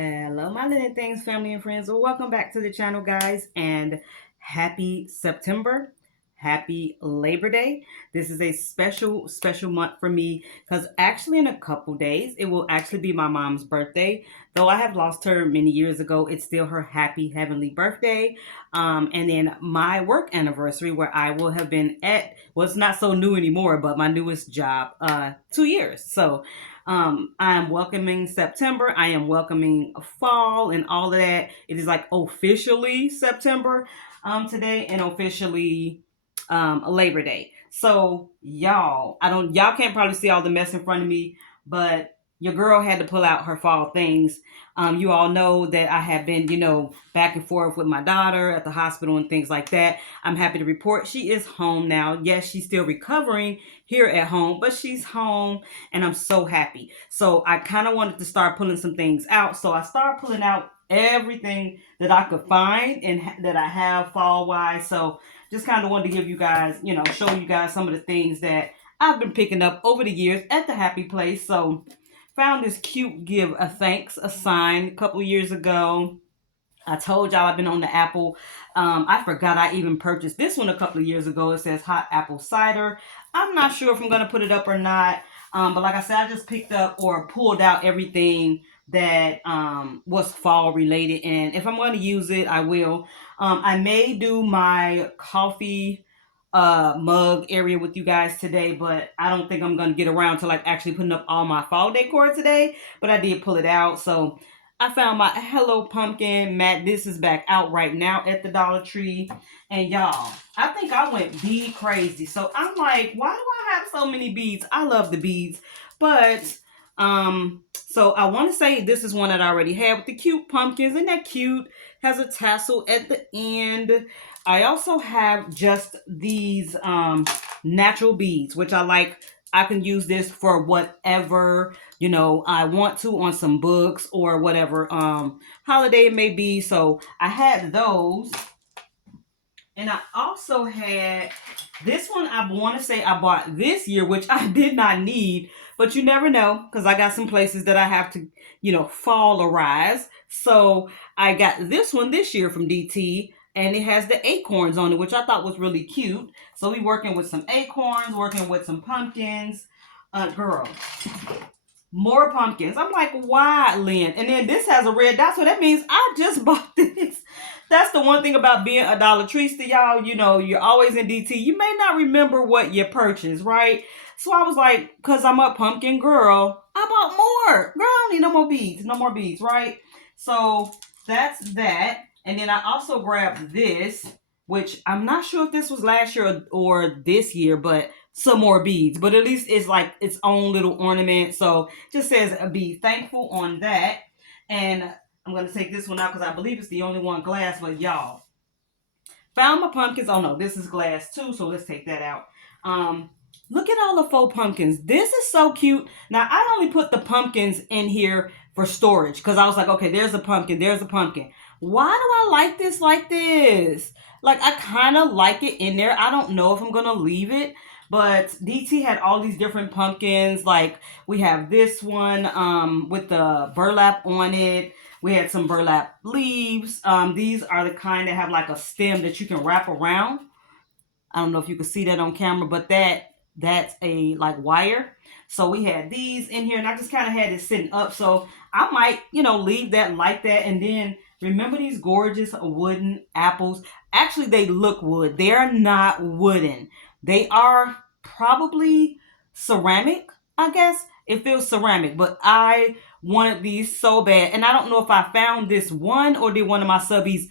Hello, my Lynn Things family and friends. Well, welcome back to the channel, guys, and happy September. Happy Labor Day. This is a special month for me because actually in a couple days, it will actually be my mom's birthday. Though I have lost her many years ago, it's still her happy heavenly birthday. And then my work anniversary where I will have been at, well, it's not so new anymore, but my newest job, 2 years. So I am welcoming September. I am welcoming fall and all of that. It is like officially September today and officially Labor Day. So y'all can't probably see all the mess in front of me, but your girl had to pull out her fall things. You all know that I have been, back and forth with my daughter at the hospital and things like that. I'm happy to report she is home now. Yes, she's still recovering here at home, but she's home and I'm so happy. So I kind of wanted to start pulling some things out. So I started pulling out everything that I could find and that I have fall wise. So just kind of wanted to give you guys, show you guys some of the things that I've been picking up over the years at the happy place. So found this cute give a thanks a sign a couple years ago. I told y'all I've been on the apple. I forgot I even purchased this one a couple of years ago. It says hot apple cider. I'm not sure if I'm going to put it up or not. But like I said, I just picked up or pulled out everything that was fall related. And if I'm going to use it, I will. I may do my coffee mug area with you guys today, but I don't think I'm going to get around to like actually putting up all my fall decor today. But I did pull it out. So I found my Hello Pumpkin mat. This is back out right now at the Dollar Tree. And y'all, I think I went bead crazy. So I'm like, why do I have so many beads? I love the beads. But so I want to say this is one that I already had with the cute pumpkins. Isn't that cute? Has a tassel at the end. I also have just these natural beads, which I like. I can use this for whatever I want to on some books or whatever holiday it may be. So I had those, and I also had this one. I want to say I bought this year, which I did not need, but you never know because I got some places that I have to fallerize. So I got this one this year from DT, and it has the acorns on it, which I thought was really cute. So we working with some acorns, working with some pumpkins. Girl, more pumpkins. I'm like, why, Lynn? And then this has a red dot, so that means I just bought this. That's the one thing about being a Dollar Treester, y'all. You're always in DT. You may not remember what you purchased, right? So I was like, because I'm a pumpkin girl, I bought more. Girl, I don't need no more beads. No more beads, right? So that's that. And then I also grabbed this, which I'm not sure if this was last year or this year, but some more beads. But at least it's like its own little ornament. So just says be thankful on that. And I'm going to take this one out because I believe it's the only one glass. But y'all, found my pumpkins. Oh no, this is glass too. So let's take that out. Look at all the faux pumpkins. This is so cute. Now I only put the pumpkins in here for storage because I was like, okay, there's a pumpkin. There's a pumpkin. Why do I like this like this? Like I kind of like it in there. I don't know if I'm going to leave it. But DT had all these different pumpkins. Like we have this one with the burlap on it. We had some burlap leaves. These are the kind that have like a stem that you can wrap around. I don't know if you can see that on camera, but that's a like wire. So we had these in here, and I just kind of had it sitting up. So I might, leave that like that. And then remember these gorgeous wooden apples. Actually, they look wood. They're not wooden. They are probably ceramic, I guess. It feels ceramic, but I wanted these so bad. And I don't know if I found this one or did one of my subbies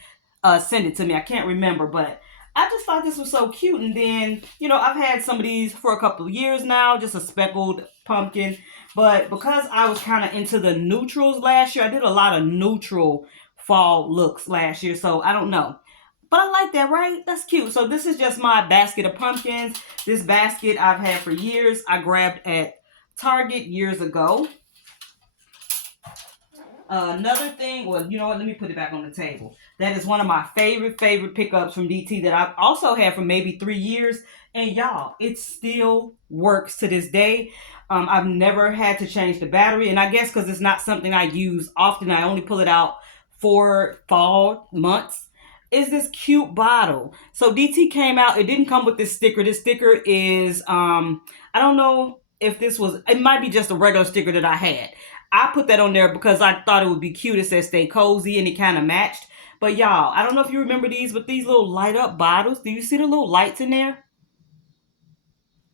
send it to me. I can't remember, but I just thought this was so cute. And then, I've had some of these for a couple of years now, just a speckled pumpkin. But because I was kind of into the neutrals last year, I did a lot of neutral fall looks last year. So I don't know. But I like that, right? That's cute. So this is just my basket of pumpkins. This basket I've had for years. I grabbed at Target years ago. Another thing, well, you know what? Let me put it back on the table. That is one of my favorite pickups from DT that I've also had for maybe 3 years. And y'all, it still works to this day. I've never had to change the battery, and I guess because it's not something I use often, I only pull it out for fall months. Is this cute bottle? So DT came out. It didn't come with this sticker. This sticker is I don't know if this was. It might be just a regular sticker that I had. I put that on there because I thought it would be cute. It says "Stay cozy" and it kind of matched. But y'all, I don't know if you remember these, but these little light up bottles. Do you see the little lights in there?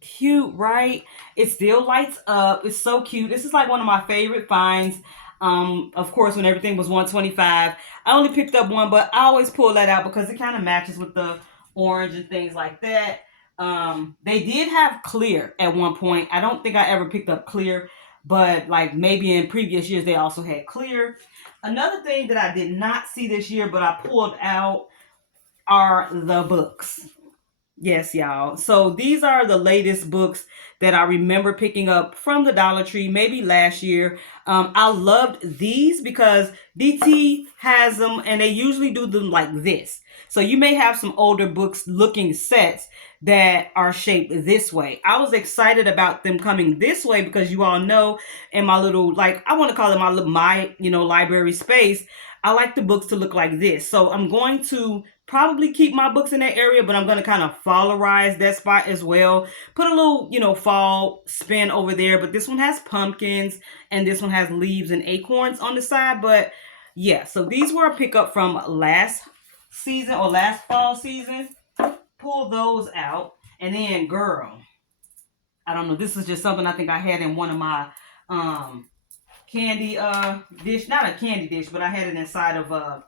Cute, right? It still lights up. It's so cute. This is like one of my favorite finds. Of course, when everything was 125, I only picked up one, but I always pull that out because it kind of matches with the orange and things like that. They did have clear at one point. I don't think I ever picked up clear, but like maybe in previous years they also had clear. Another thing that I did not see this year, but I pulled out are the books. Yes, y'all. So these are the latest books that I remember picking up from the Dollar Tree, maybe last year. I loved these because DT has them and they usually do them like this. So you may have some older books looking sets that are shaped this way. I was excited about them coming this way because you all know in my little, like, I want to call it my library space. I like the books to look like this. So I'm going to probably keep my books in that area, but I'm going to kind of fallerize that spot as well. Put a little, fall spin over there. But this one has pumpkins and this one has leaves and acorns on the side. But yeah, so these were a pickup from last season or last fall season. Pull those out. And then, girl, I don't know. This is just something I think I had in one of my candy dish. Not a candy dish, but I had it inside of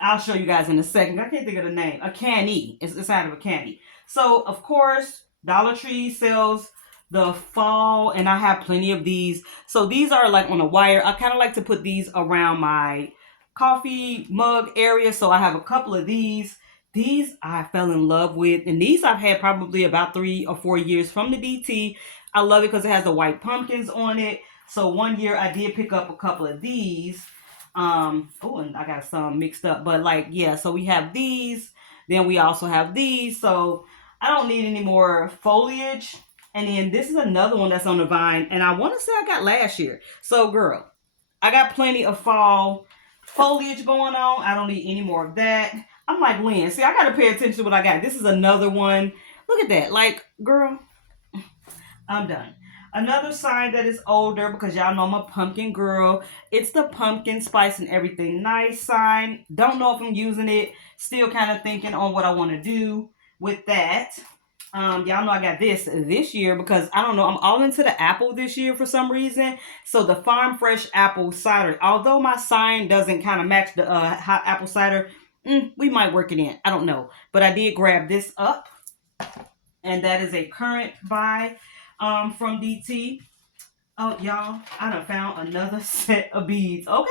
I'll show you guys in a second. I can't think of the name. A candy. It's inside of a candy. So, of course, Dollar Tree sells the fall, and I have plenty of these. So, these are like on a wire. I kind of like to put these around my coffee mug area. So, I have a couple of these. These I fell in love with, and these I've had probably about 3 or 4 years from the DT. I love it because it has the white pumpkins on it. So, one year I did pick up a couple of these. Oh, and I got some mixed up, but like, yeah, so we have these, then we also have these, so I don't need any more foliage. And then this is another one that's on the vine, and I want to say I got last year. So girl, I got plenty of fall foliage going on. I don't need any more of that. I'm like, Lynn, see, I got to pay attention to what I got. This is another one. Look at that. Like, girl, I'm done. Another sign that is older, because y'all know I'm a pumpkin girl. It's the pumpkin spice and everything nice sign. Don't know if I'm using it. Still kind of thinking on what I want to do with that. Y'all know I got this year because I don't know. I'm all into the apple this year for some reason. So the Farm Fresh apple cider. Although my sign doesn't kind of match the hot apple cider, we might work it in. I don't know. But I did grab this up. And that is a current buy from DT. Oh, y'all, I done found another set of beads. Okay.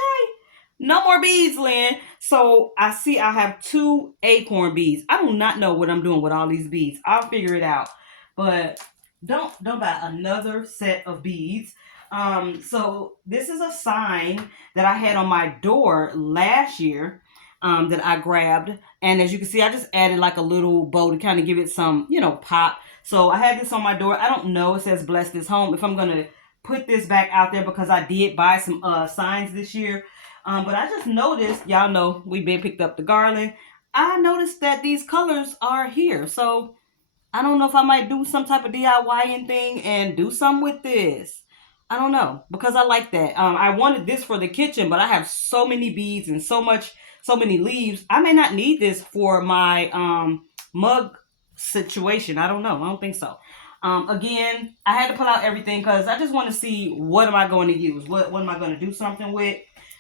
No more beads, Lynn. So I see I have 2 acorn beads. I do not know what I'm doing with all these beads. I'll figure it out. But don't buy another set of beads. So this is a sign that I had on my door last year. That I grabbed, and as you can see, I just added like a little bow to kind of give it some, pop. So I had this on my door. I don't know. It says "Bless This Home." If I'm gonna put this back out there because I did buy some signs this year, but I just noticed, y'all know we been picked up the garland. I noticed that these colors are here, so I don't know if I might do some type of DIYing thing and do something with this. I don't know because I like that. I wanted this for the kitchen, but I have so many beads and so many leaves. I may not need this for my mug situation. I don't know. I don't think so. Again, I had to pull out everything because I just want to see what am I going to use. What am I going to do something with?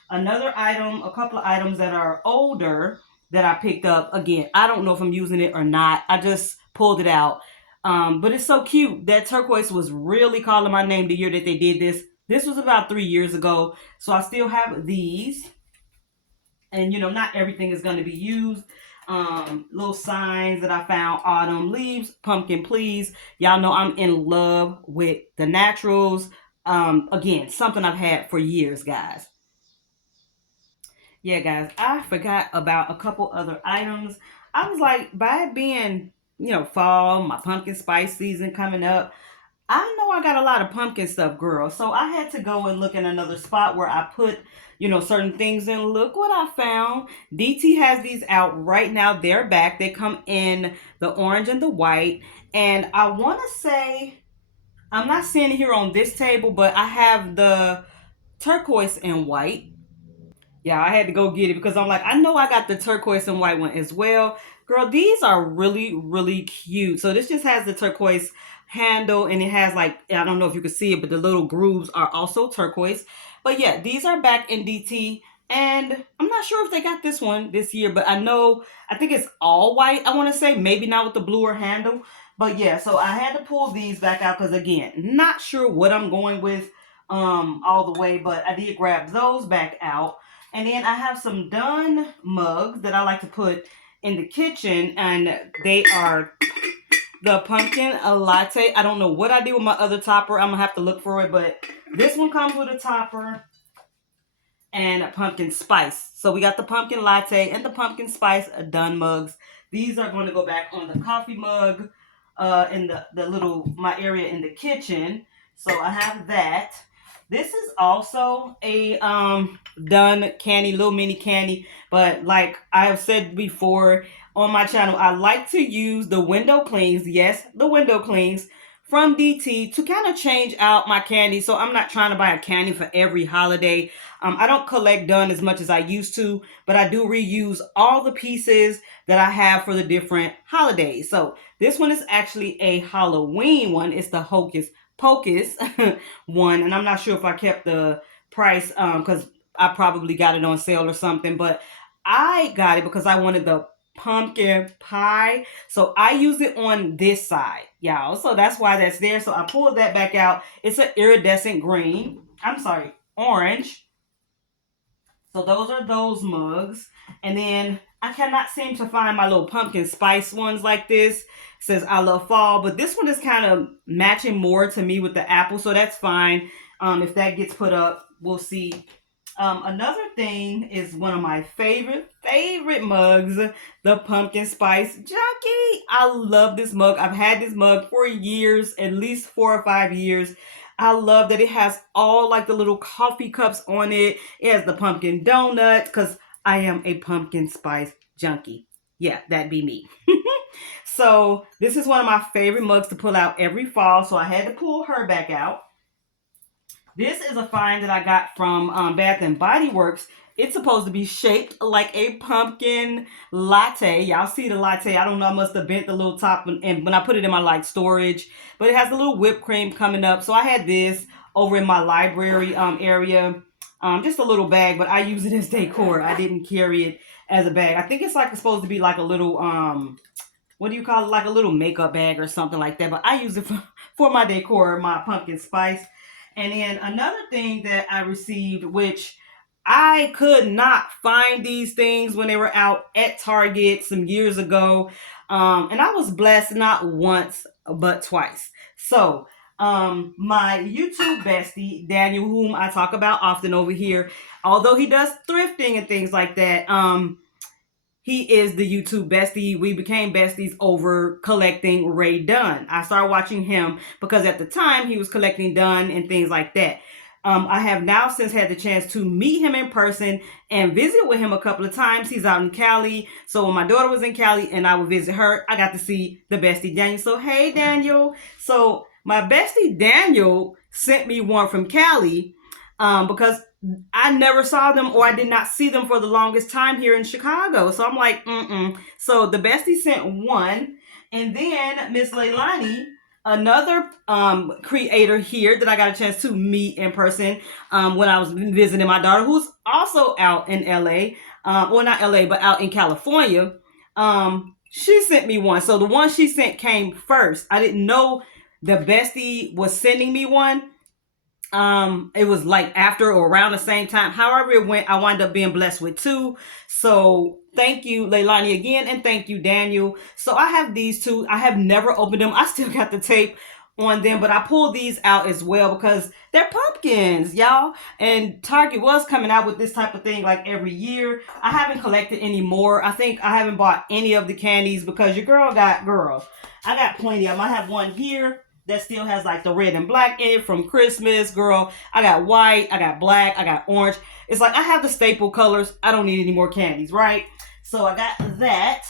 Another item, a couple of items that are older that I picked up. Again, I don't know if I'm using it or not. I just pulled it out. But it's so cute. That turquoise was really calling my name the year that they did this. This was about 3 years ago. So I still have these. And, not everything is going to be used. Little signs that I found. Autumn leaves, pumpkin please. Y'all know I'm in love with the naturals. Again, something I've had for years, guys. Yeah, guys, I forgot about a couple other items. I was like, by it being, fall, my pumpkin spice season coming up, I know I got a lot of pumpkin stuff, girl. So I had to go and look in another spot where I put, certain things in. Look what I found. DT has these out right now. They're back. They come in the orange and the white. And I want to say, I'm not seeing it here on this table, but I have the turquoise and white. Yeah, I had to go get it because I'm like, I know I got the turquoise and white one as well. Girl, these are really, really cute. So this just has the turquoise handle and it has like, I don't know if you can see it, but the little grooves are also turquoise. But yeah, these are back in DT. And I'm not sure if they got this one this year, but I think it's all white, I want to say. Maybe not with the bluer handle. But yeah, so I had to pull these back out because again, not sure what I'm going with all the way, but I did grab those back out. And then I have some done mugs that I like to put in the kitchen, and they are the pumpkin latte. I don't know what I did with my other topper. I'm gonna have to look for it, but this one comes with a topper and a pumpkin spice. So we got the pumpkin latte and the pumpkin spice done mugs. These are going to go back on the coffee mug in the little my area in the kitchen. So I have that. This is also a done candy, little mini candy, but like I have said before on my channel, I like to use the window cleans. Yes, the window cleans from DT to kind of change out my candy. So I'm not trying to buy a candy for every holiday. I don't collect done as much as I used to, but I do reuse all the pieces that I have for the different holidays. So this one is actually a Halloween one. It's the Hocus Pocus one, and I'm not sure if I kept the price because I probably got it on sale or something, but I got it because I wanted the pumpkin pie. So I use it on this side, y'all. So that's why that's there. So I pulled that back out. It's an iridescent green. I'm sorry, orange. So those are those mugs. And then I cannot seem to find my little pumpkin spice ones like this. It says I love fall, but this one is kind of matching more to me with the apple, so that's fine. If that gets put up, we'll see. Another thing is one of my favorite mugs, the pumpkin spice junkie. I love this mug. I've had this mug for years, at least 4 or 5 years. I love that it has all like the little coffee cups on it. It has the pumpkin donut because I am a pumpkin spice junkie. Yeah, that'd be me. So this is one of my favorite mugs to pull out every fall. So I had to pull her back out. This is a find that I got from Bath and Body Works. It's supposed to be shaped like a pumpkin latte. Y'all see the latte. I don't know. I must have bent the little top and when I put it in my like storage. But it has a little whipped cream coming up. So I had this over in my library area. Just a little bag, but I use it as decor. I didn't carry it as a bag. I think it's like it's supposed to be like a little what do you call it? Like a little makeup bag or something like that. But I use it for my decor, my pumpkin spice. And then another thing that I received, which I could not find these things when they were out at Target some years ago. And I was blessed not once, but twice. So, my YouTube bestie, Daniel, whom I talk about often over here, although he does thrifting and things like that, he is the YouTube bestie. We became besties over collecting Ray Dunn. I started watching him because at the time he was collecting Dunn and things like that. I have now since had the chance to meet him in person and visit with him a couple of times. He's out in Cali. So when my daughter was in Cali and I would visit her, I got to see the bestie Daniel. So, hey, Daniel. So my bestie Daniel sent me one from Cali because I never saw them or I did not see them for the longest time here in Chicago. So I'm like, So the bestie sent one. And then Miss Leilani, another creator here that I got a chance to meet in person when I was visiting my daughter, who's also out in LA. Well, not LA, but out in California. She sent me one. So the one she sent came first. I didn't know the bestie was sending me one. It was like after or around the same time. However it went, I wound up being blessed with two. So thank you, Leilani, again, and thank you, Daniel. So I have these two. I have never opened them. I still got the tape on them, but I pulled these out as well because they're pumpkins, y'all. And Target was coming out with this type of thing like every year. I haven't collected any more. I think I haven't bought any of the candies because your girl got I got plenty of them. I have one here. that still has like the red and black in it from Christmas. Girl, I got white, I got black, I got orange. It's like I have the staple colors. I don't need any more candies, right? So I got that.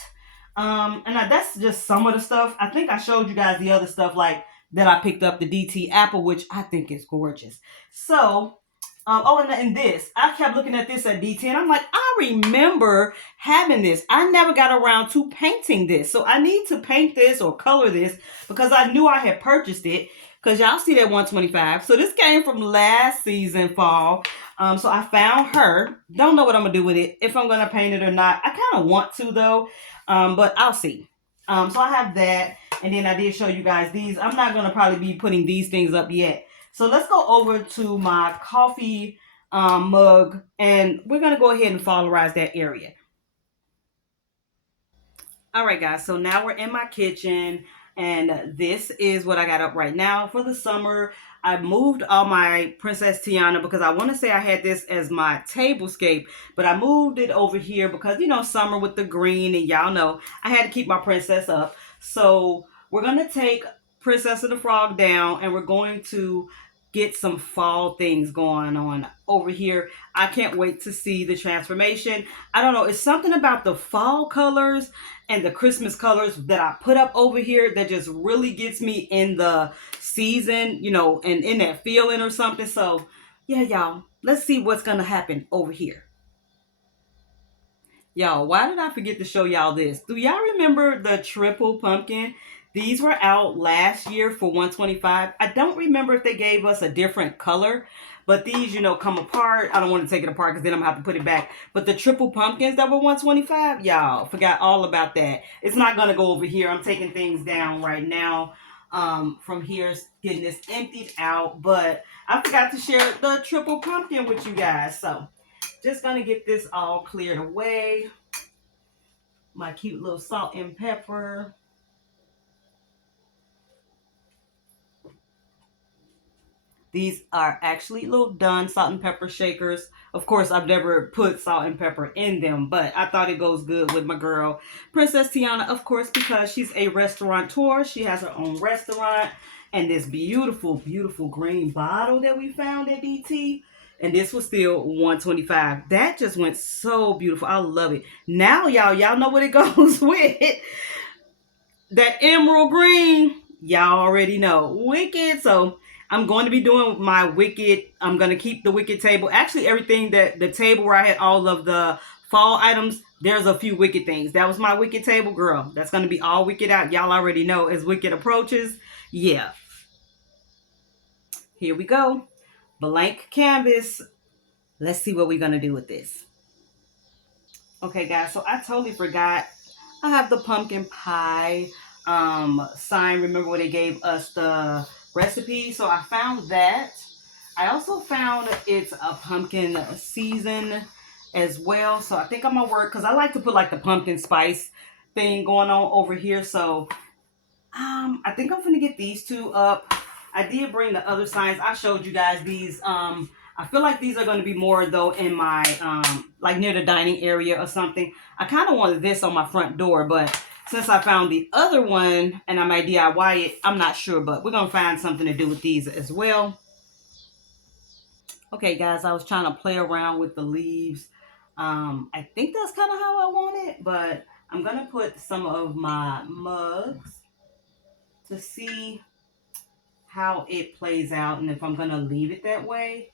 That's just some of the stuff. I think I showed you guys the other stuff like that I picked up, the DT apple, which I think is gorgeous. So, and this, I kept looking at this at DT, and I'm like, I remember having this. I never got around to painting this, so I need to paint this or color this because I knew I had purchased it. Because y'all see that 125. So this came from last season fall. So I found her. Don't know what I'm gonna do with it. If I'm gonna paint it or not. I kind of want to though. But I'll see. So I have that. And then I did show you guys these. I'm not gonna probably be putting these things up yet. So let's go over to my coffee mug. And we're gonna go ahead and flowerize that area. All right, guys. So now we're in my kitchen, and this is what I got up right now for the summer. I moved all my Princess Tiana because I want to say I had this as my tablescape, but I moved it over here because, summer with the green, and y'all know I had to keep my princess up. So we're going to take Princess of the Frog down, and we're going to get some fall things going on over here. I can't wait to see the transformation. I don't know. It's something about the fall colors and the Christmas colors that I put up over here that just really gets me in the season, and in that feeling or something. So, yeah, y'all, let's see what's going to happen over here. Y'all, why did I forget to show y'all this? Do y'all remember the triple pumpkin? These were out last year for 125. I don't remember if they gave us a different color, but these, come apart. I don't want to take it apart because then I'm going to have to put it back. But the triple pumpkins that were 125, y'all, forgot all about that. It's not going to go over here. I'm taking things down right now. From here, getting this emptied out. But I forgot to share the triple pumpkin with you guys. So just going to get this all cleared away. My cute little salt and pepper. These are actually little Done salt and pepper shakers. Of course, I've never put salt and pepper in them, but I thought it goes good with my girl, Princess Tiana, of course, because she's a restaurateur. She has her own restaurant. And this beautiful, beautiful green bottle that we found at DT. And this was still 125. That just went so beautiful. I love it. Now, y'all know what it goes with. That emerald green, y'all already know. Wicked. So I'm going to be doing my Wicked. I'm going to keep the Wicked table. Actually, everything that the table where I had all of the fall items, there's a few Wicked things. That was my Wicked table, girl. That's going to be all Wicked out. Y'all already know as Wicked approaches. Yeah. Here we go. Blank canvas. Let's see what we're going to do with this. Okay, guys. So I totally forgot. I have the pumpkin pie sign. Remember when they gave us the recipe? So I found that. I also found it's a pumpkin season as well. So I think I'm gonna work because I like to put like the pumpkin spice thing going on over here. So I think I'm gonna get these two up. I did bring the other signs. I showed you guys these. I feel like these are going to be more though in my like near the dining area or something. I kind of wanted this on my front door, but since I found the other one and I might DIY it, I'm not sure, but we're going to find something to do with these as well. Okay, guys, I was trying to play around with the leaves. I think that's kind of how I want it, but I'm going to put some of my mugs to see how it plays out and if I'm going to leave it that way.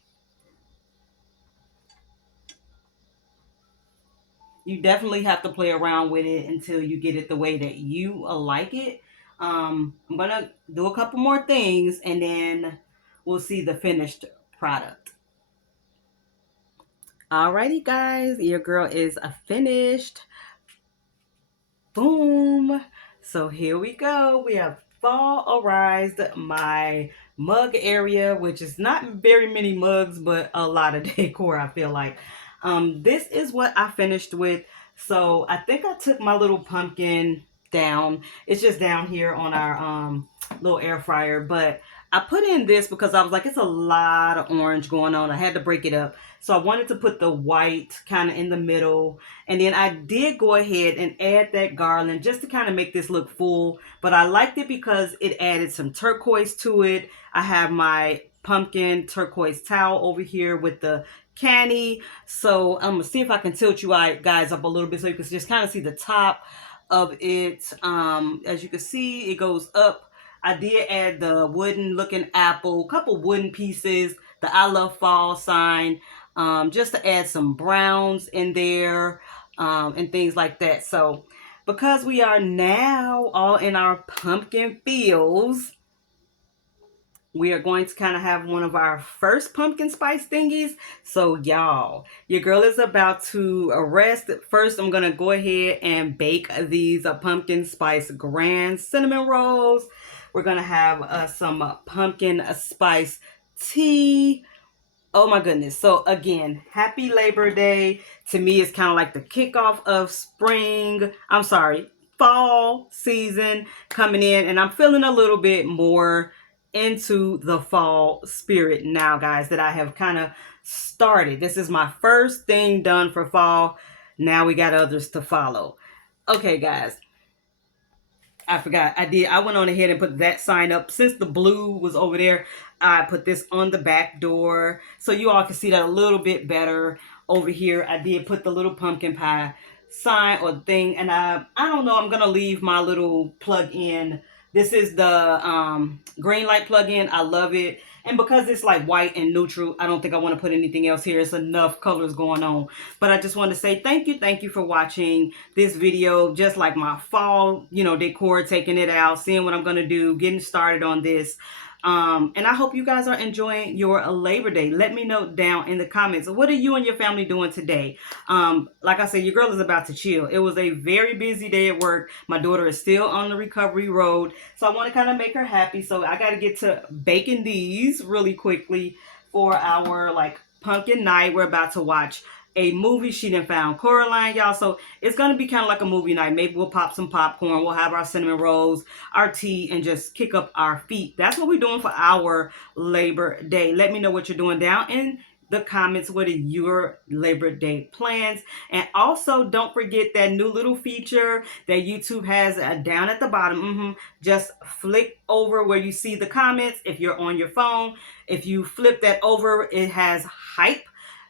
You definitely have to play around with it until you get it the way that you like it. I'm going to do a couple more things and then we'll see the finished product. Alrighty, guys, your girl is finished. Boom. So here we go. We have fallarized my mug area, which is not very many mugs, but a lot of decor, I feel like. This is what I finished with. So I think I took my little pumpkin down. It's just down here on our little air fryer, but I put in this because I was like, it's a lot of orange going on. I had to break it up. So I wanted to put the white kind of in the middle. And then I did go ahead and add that garland just to kind of make this look full. But I liked it because it added some turquoise to it. I have my pumpkin turquoise towel over here with the candy. So I'm gonna see if I can tilt you guys up a little bit so you can just kind of see the top of it. As you can see, it goes up. I did add the wooden looking apple, a couple wooden pieces, the I love fall sign, just to add some browns in there, and things like that. So because we are now all in our pumpkin fields, we are going to kind of have one of our first pumpkin spice thingies. So y'all, your girl is about to arrest. First, I'm going to go ahead and bake these pumpkin spice grand cinnamon rolls. We're going to have some pumpkin spice tea. Oh my goodness. So again, happy Labor Day. To me, it's kind of like the kickoff of spring. I'm sorry, fall season coming in. And I'm feeling a little bit more into the fall spirit now, guys, that I have kind of started. This is my first thing done for fall. Now we got others to follow. Okay, guys. I forgot. I went on ahead and put that sign up. Since the blue was over there, I put this on the back door so you all can see that a little bit better. Over here, I did put the little pumpkin pie sign or thing. And I don't know, I'm going to leave my little plug-in. This is the green light plug-in. I love it. And because it's like white and neutral, I don't think I want to put anything else here. It's enough colors going on. But I just want to say thank you for watching this video. Just like my fall, decor, taking it out, seeing what I'm going to do, getting started on this. And I hope you guys are enjoying your Labor Day. Let me know down in the comments. What are you and your family doing today? Like I said, your girl is about to chill. It was a very busy day at work. My daughter is still on the recovery road. So I want to kind of make her happy. So I got to get to baking these really quickly for our pumpkin night. We're about to watch a movie. She done found Coraline, y'all. So it's going to be kind of like a movie night. Maybe we'll pop some popcorn. We'll have our cinnamon rolls, our tea, and just kick up our feet. That's what we're doing for our Labor Day. Let me know what you're doing down in the comments. What are your Labor Day plans? And also don't forget that new little feature that YouTube has down at the bottom. Just flick over where you see the comments. If you're on your phone, if you flip that over, it has hype.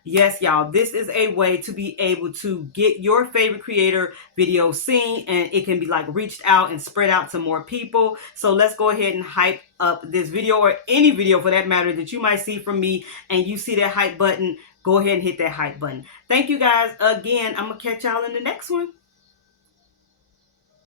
Yes, y'all, this is a way to be able to get your favorite creator video seen, and it can be reached out and spread out to more people. So let's go ahead and hype up this video, or any video for that matter that you might see from me, and you see that hype button, go ahead and hit that hype button. Thank you guys again. I'm going to catch y'all in the next one.